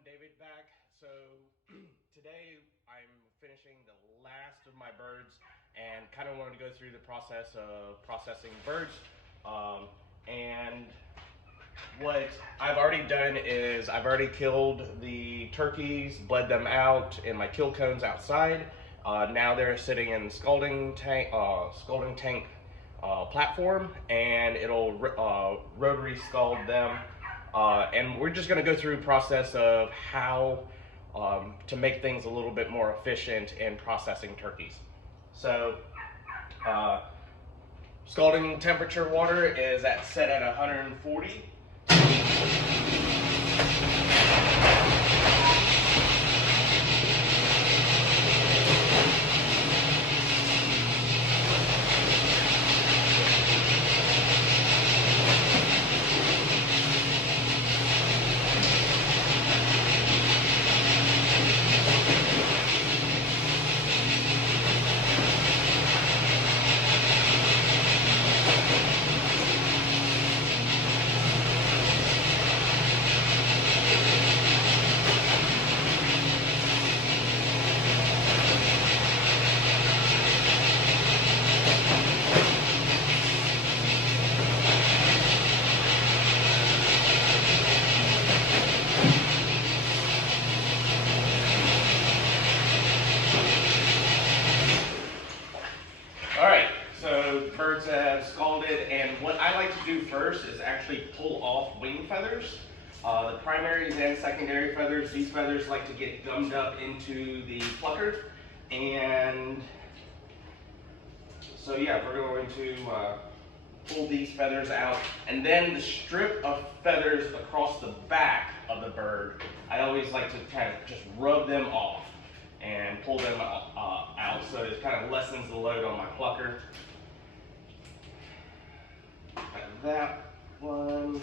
everyone, David back. So today I'm finishing the last of my birds and kind of wanted to go through the process of processing birds. And what I've already done is I've already killed the turkeys, bled them out in my kill cones outside. Now they're sitting in scalding tank platform, and it'll rotary scald them. And we're just going to go through a process of how to make things a little bit more efficient in processing turkeys. So, scalding temperature water is set at 140. Alright, so birds have scalded, and what I like to do first is actually pull off wing feathers. The primaries and secondary feathers, these feathers like to get gummed up into the plucker. And so yeah, we're going to pull these feathers out. And then the strip of feathers across the back of the bird, I always like to kind of just rub them off and pull them out so it kind of lessens the load on my plucker. Like that one.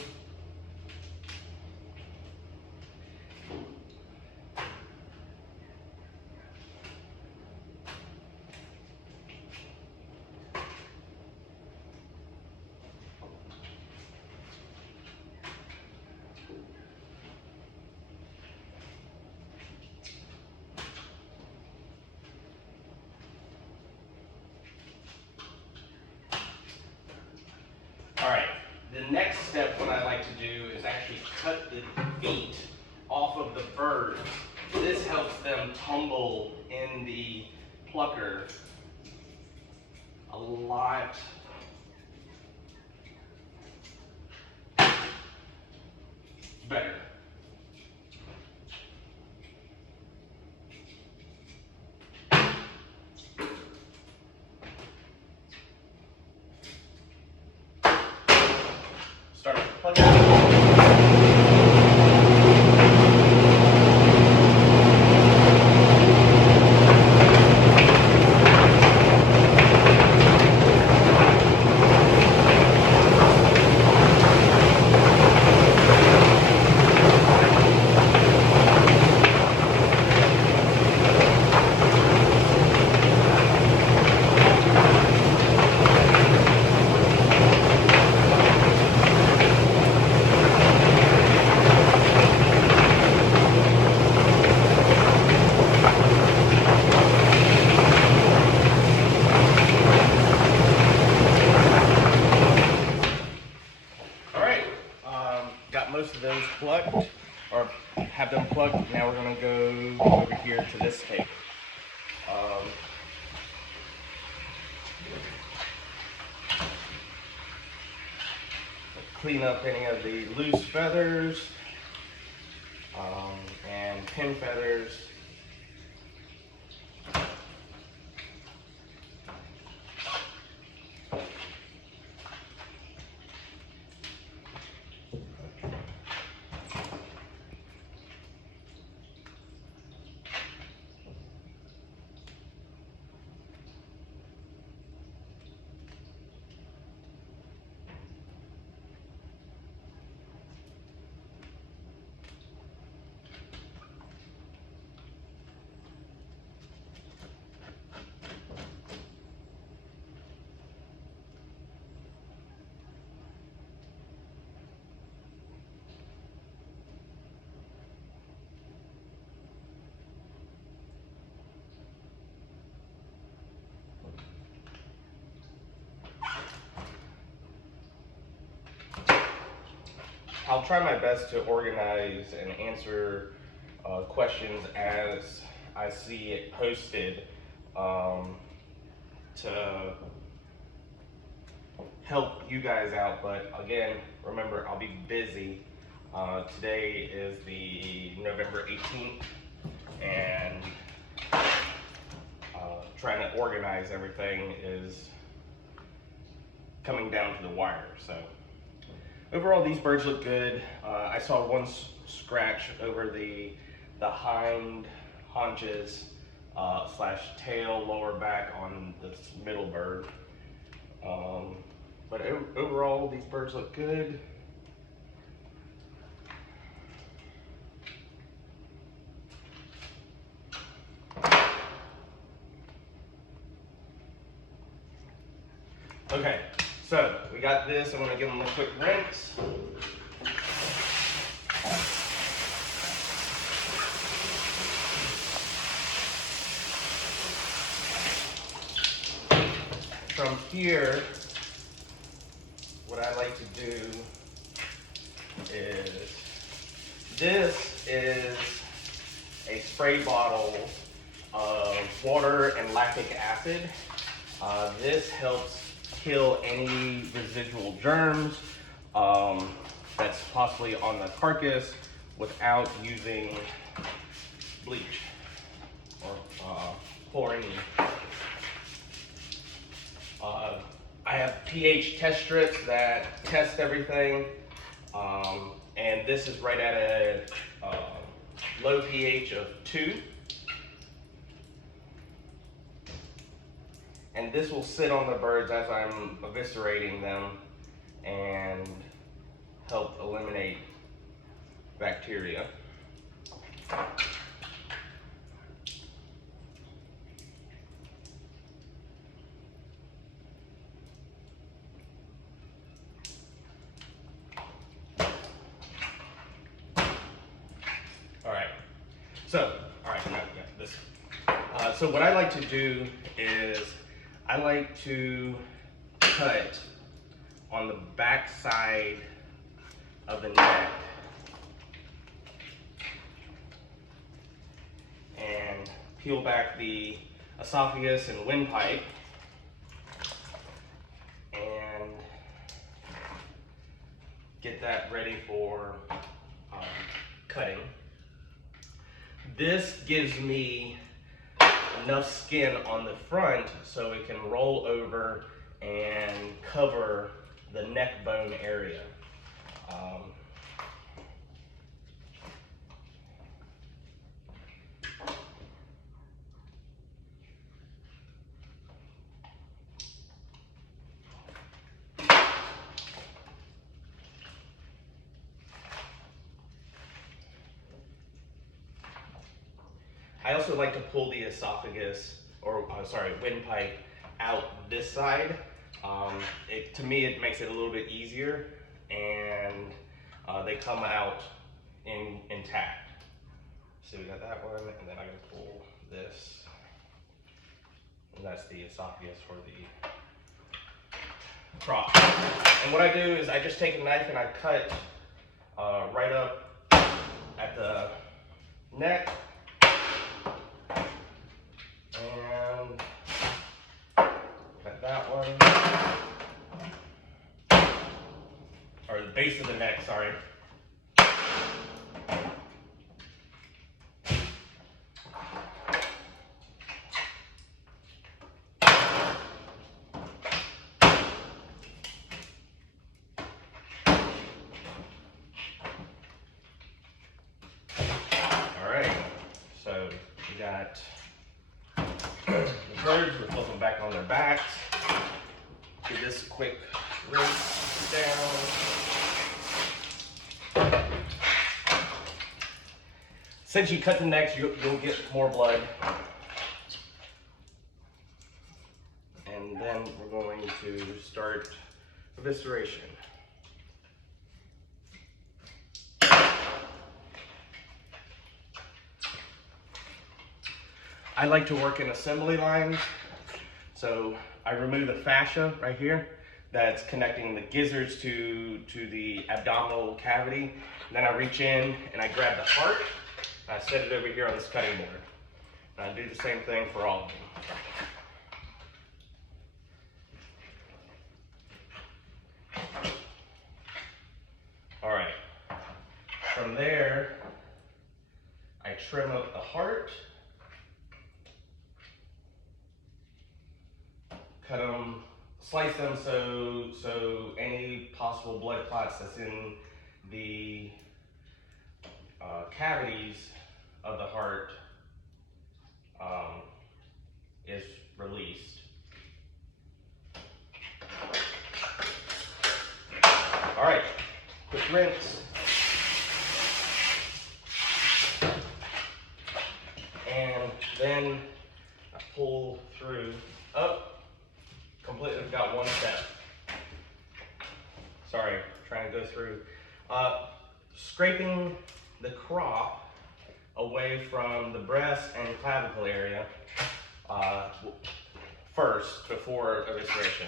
Alright, the next step what I like to do is actually cut the feet off of the bird. This helps them tumble in the plucker a lot better. Start plucking. Got most of those plucked, or have them plucked. Now we're going to go over here to this tape. Clean up any of the loose feathers and pin feathers. I'll try my best to organize and answer questions as I see it posted, to help you guys out. But again, remember, I'll be busy. Today is the November 18th, and trying to organize everything is coming down to the wire. So overall, these birds look good. I saw one scratch over the hind haunches slash tail, lower back on this middle bird. But overall, these birds look good. Okay, so we got this. I'm gonna give them a quick rinse. From here, what I like to do is, this is a spray bottle of water and lactic acid. This helps kill any residual germs that's possibly on the carcass without using bleach or chlorine. I have pH test strips that test everything, and this is right at a low pH of 2. And this will sit on the birds as I'm eviscerating them and help eliminate bacteria. So what I like to do is I like to cut on the back side of the neck and peel back the esophagus and windpipe and get that ready for cutting. This gives me enough skin on the front so it can roll over and cover the neck bone area. I also like to pull the esophagus, or windpipe out this side. To me, it makes it a little bit easier, and they come out intact. So we got that one, and then I'm gonna pull this, and that's the esophagus for the crop. And what I do is I just take a knife and I cut right up at the neck. And got that one, or the base of the neck, sorry. All right, so we got the birds. We're flipping them back on their backs. Give this a quick rinse down. Since you cut the necks, you'll get more blood. And then we're going to start evisceration. I like to work in assembly lines, so I remove the fascia right here. that's connecting the gizzards to the abdominal cavity. And then I reach in and I grab the heart. I set it over here on this cutting board. And I do the same thing for all of them. All right. From there, I trim up the heart. Cut them, slice them so any possible blood clots that's in the cavities of the heart is released. All right, quick rinse. And then I pull through up. Completely forgot one step. Sorry, trying to go through. Scraping the crop away from the breast and clavicle area first before evisceration.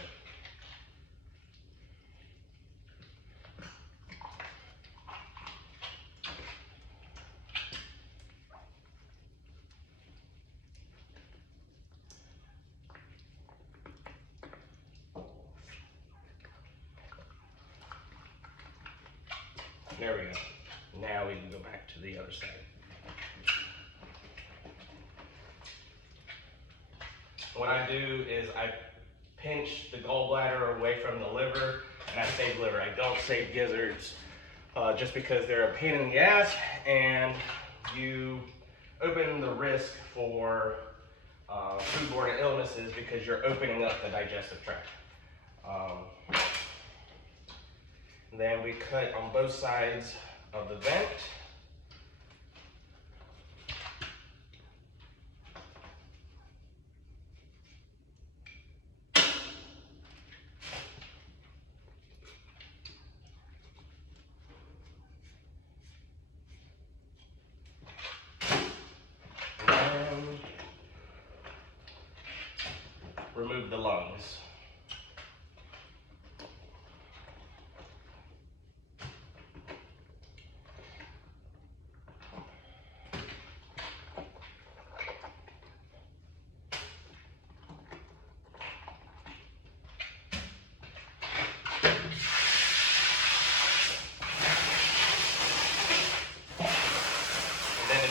There we go. Now we can go back to the other side. What I do is I pinch the gallbladder away from the liver and I save liver. I don't save gizzards just because they're a pain in the ass and you open the risk for foodborne illnesses because you're opening up the digestive tract. Then we cut on both sides of the vent. And remove the lungs.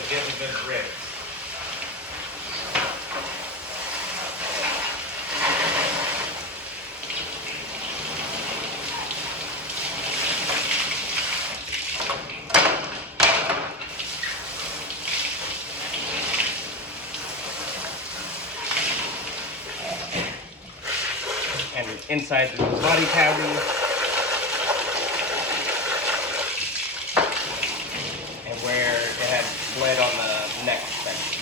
Give a good rinse. And inside the body cavity. And where it had bled on the neck section.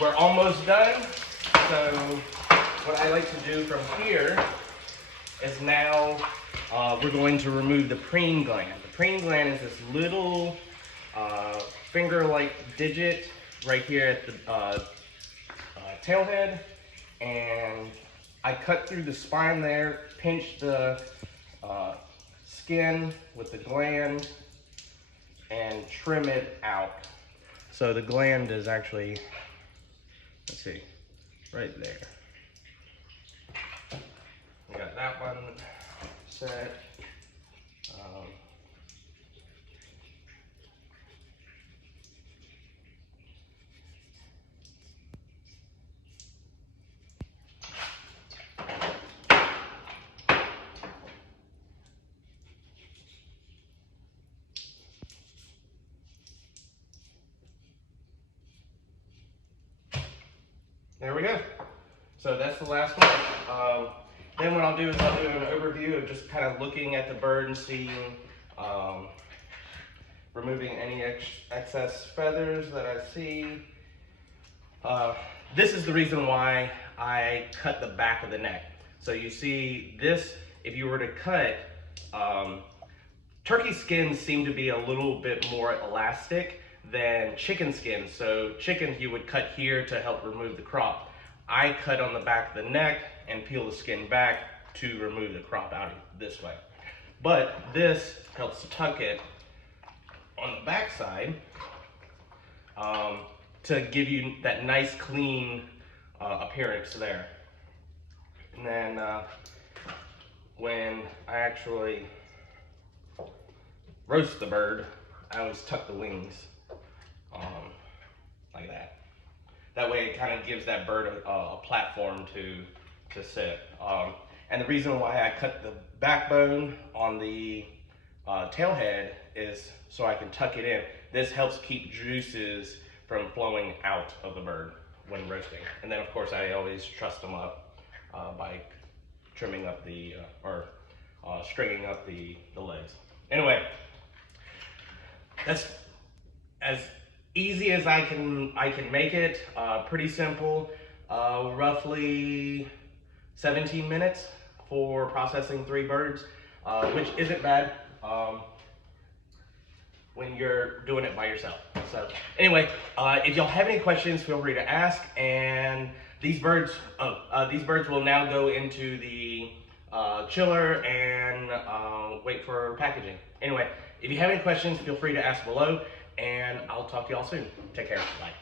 We're almost done, so what I like to do from here is now we're going to remove the preen gland. The preen gland is this little finger-like digit right here at the tailhead, and I cut through the spine there, pinch the skin with the gland, and trim it out. So the gland is actually, let's see, right there. We got that one set. there we go. So that's the last one. Then what I'll do is I'll do an overview of just kind of looking at the bird and seeing, removing any excess feathers that I see. This is the reason why I cut the back of the neck. So you see this, if you were to cut, turkey skins seem to be a little bit more elastic than chicken skins. So chicken you would cut here to help remove the crop. I cut on the back of the neck and peel the skin back to remove the crop out this way. But this helps tuck it on the back side to give you that nice clean appearance there. And then when I actually roast the bird, I always tuck the wings like that. That way it kind of gives that bird a platform to sit. And the reason why I cut the backbone on the tail head is so I can tuck it in. This helps keep juices from flowing out of the bird when roasting. And then of course I always truss them up by trimming up the, stringing up the legs. Anyway, that's as easy as I can make it. Pretty simple. Roughly 17 minutes for processing 3 birds, which isn't bad when you're doing it by yourself. So anyway, if y'all have any questions, feel free to ask. And these birds will now go into the chiller and wait for packaging. Anyway, if you have any questions, feel free to ask below, and I'll talk to y'all soon. Take care. Bye.